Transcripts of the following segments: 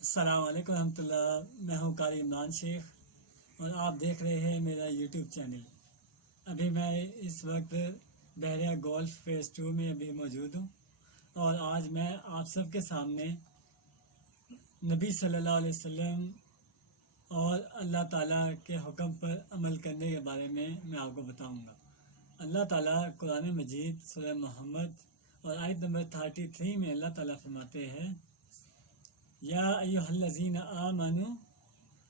अस्सलाम वालेकुम रहमतुल्लाह। मैं हूँ कारी इमरान शेख और आप देख रहे हैं मेरा यूट्यूब चैनल। अभी मैं इस वक्त बहरिया गोल्फ फेज़ 2 में अभी मौजूद हूँ और आज मैं आप सबके सामने नबी सल्लल्लाहु अलैहि वसल्लम और अल्लाह ताला के हुक्म पर अमल करने के बारे में मैं आपको बताऊंगा। अल्लाह ताला कुरान मजीद सूरह मोहम्मद और आयत नंबर 33 में अल्लाह ताला फरमाते हैं, या अय्युहल्लज़ीना आमनू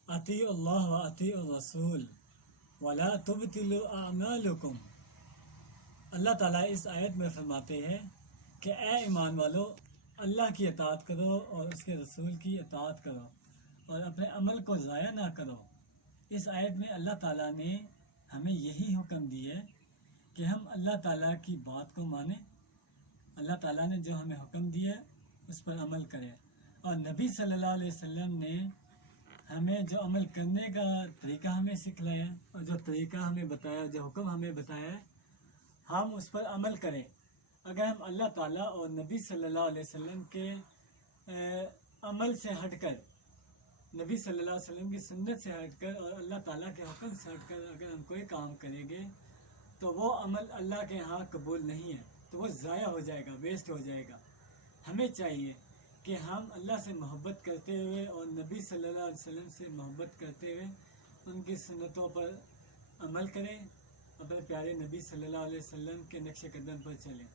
अतीउल्लाह व अतीउर रसूल वला तुबतिलु अमालुकुम। अल्लाह ताला इस आयत में फरमाते हैं कि ए ईमान वालो, अल्लाह की अताअत करो और उसके रसूल की अताअत करो और अपने अमल को ज़ाया ना करो। इस आयत में अल्लाह ताला ने हमें यही हुक्म दिया है कि हम अल्लाह ताला की बात को माने, अल्लाह ताला ने जो हमें हुक्म दिया उस पर अमल करें। और नबी सल्लल्लाहु अलैहि वसल्लम ने हमें जो अमल करने का तरीका हमें सिखलाया और जो तरीका हमें बताया, जो हुक्म हमें बताया, हम उस पर अमल करें। अगर हम अल्लाह ताला और नबी सल्लल्लाहु अलैहि वसल्लम के अमल से हटकर, नबी सल्लल्लाहु अलैहि वसल्लम की सुन्नत से हटकर और अल्लाह ताला के हुक्म से हटकर अगर हम कोई काम करेंगे तो वो अमल अल्लाह के यहाँ कबूल नहीं है, तो वो ज़ाया हो जाएगा, वेस्ट हो जाएगा। हमें चाहिए कि हम अल्लाह से मोहब्बत करते हुए और नबी सल्लल्लाहु अलैहि वसल्लम से मोहब्बत करते हुए उनकी सुन्नतों पर अमल करें, अपने प्यारे नबी सल्लल्लाहु अलैहि वसल्लम के नक्श कदम पर चलें।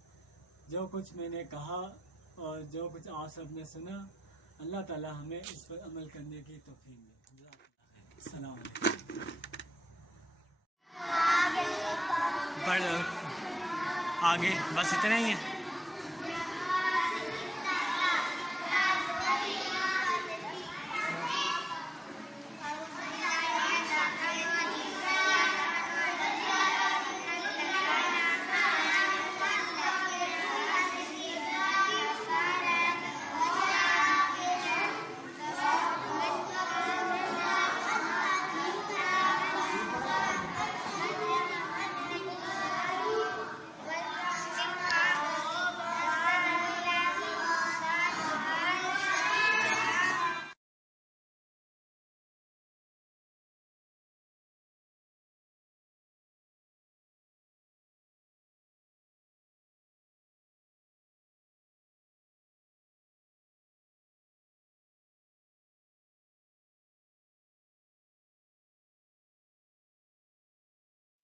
जो कुछ मैंने कहा और जो कुछ आप सब ने सुना, अल्लाह ताला हमें इस पर अमल करने की तौफीक दे। सलाम पढ़ आगे, बस इतना ही है।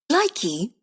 Likey